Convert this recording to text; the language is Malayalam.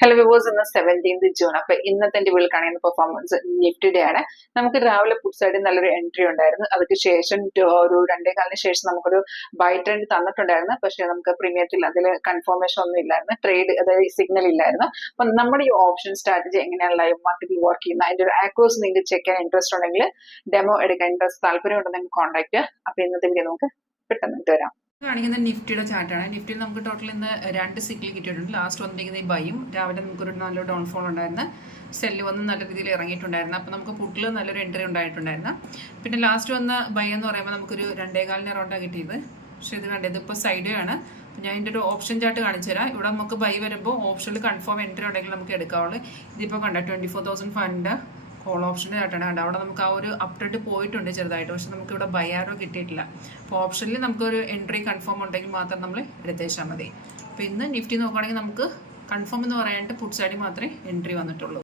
ഹലോ വിവോസ് ഇന്ന് സെവന്റീൻത് ജൂൺ അപ്പൊ ഇന്നത്തെ എന്റെ വീട്ടിൽ കാണുന്ന പെർഫോമൻസ് ഡേ ആണ്. നമുക്ക് രാവിലെ പുഡ് സൈഡിൽ നല്ലൊരു എൻട്രി ഉണ്ടായിരുന്നു. അതിന് ശേഷം ഒരു രണ്ടേ കാലിന് ശേഷം നമുക്കൊരു ബൈ ട്രെൻഡ് തന്നിട്ടുണ്ടായിരുന്നു. പക്ഷെ നമുക്ക് പ്രീമിയത്തിൽ അതിൽ കൺഫർമേഷൻ ഒന്നും ഇല്ലായിരുന്നു. ട്രേഡ് അതായത് സിഗ്നൽ ഇല്ലായിരുന്നു. അപ്പൊ നമ്മുടെ ഈ ഓപ്ഷൻ സ്ട്രാറ്റജി എങ്ങനെയാണ് ലൈവ് മാർക്കറ്റിൽ വർക്ക് ചെയ്യുന്നത്? അതിന്റെ ഒരു ആക്രോസ് നിങ്ങൾക്ക് ചെക്ക് ചെയ്യാൻ ഇൻട്രസ്റ്റ് ഉണ്ടെങ്കിൽ ഡെമോ എടുക്കാൻ ഇൻട്രസ്റ്റ് താല്പര്യം ഉണ്ടെങ്കിൽ കോൺടാക്ട് അപ്പൊ ഇന്നത്തെ നമുക്ക് പെട്ടെന്ന് വരാം. കാണിക്കുന്നത് നിഫ്റ്റിയുടെ ചാർട്ടാണ്. നിഫ്റ്റിയിൽ നമുക്ക് ടോട്ടൽ ഇന്ന് രണ്ട് സിക്കിൾ കിട്ടിയിട്ടുണ്ട്. ലാസ്റ്റ് വന്നിരിക്കുന്ന ഈ ബൈയും. രാവിലെ നമുക്കൊരു നല്ല ഡൗൺഫോൾ ഉണ്ടായിരുന്നു. സെല്ല് വന്ന് നല്ല രീതിയിൽ ഇറങ്ങിയിട്ടുണ്ടായിരുന്നു. അപ്പോൾ നമുക്ക് പുട്ടിൽ നല്ലൊരു എൻട്രി ഉണ്ടായിട്ടുണ്ടായിരുന്നു. പിന്നെ ലാസ്റ്റ് വന്ന ബൈ എന്ന് പറയുമ്പോൾ നമുക്കൊരു രണ്ടേകാലിന് റൗണ്ടാണ് കിട്ടിയത്. പക്ഷേ ഇത് കണ്ടത് ഇപ്പോൾ സൈഡ് ആണ്. ഞാൻ ഇതിന്റെ ഒരു ഓപ്ഷൻ ചാർട്ട് കാണിച്ചു തരാം. ഇവിടെ നമുക്ക് ബൈ വരുമ്പോൾ ഓപ്ഷനിൽ കൺഫേം എൻട്രി ഉണ്ടെങ്കിൽ നമുക്ക് എടുക്കാവുള്ളൂ. ഇതിപ്പോൾ കണ്ട twenty four thousand fund call ഓപ്ഷനിൽ ചാട്ടാണ് കണ്ടത്. അവിടെ നമുക്ക് ആ ഒരു അപ്ഡേറ്റ് പോയിട്ടുണ്ട് ചെറുതായിട്ട്. പക്ഷെ നമുക്ക് ഇവിടെ ബൈ ആരോ കിട്ടിയിട്ടില്ല. അപ്പോൾ ഓപ്ഷനിൽ നമുക്കൊരു എൻട്രി കൺഫേം ഉണ്ടെങ്കിൽ മാത്രം നമ്മൾ എടുത്തേച്ചാൽ മതി. അപ്പോൾ ഇന്ന് നിഫ്റ്റി നോക്കുകയാണെങ്കിൽ നമുക്ക് കൺഫേം എന്ന് പറയാനായിട്ട് പുട്ട് സൈഡിൽ മാത്രമേ എൻട്രി വന്നിട്ടുള്ളൂ.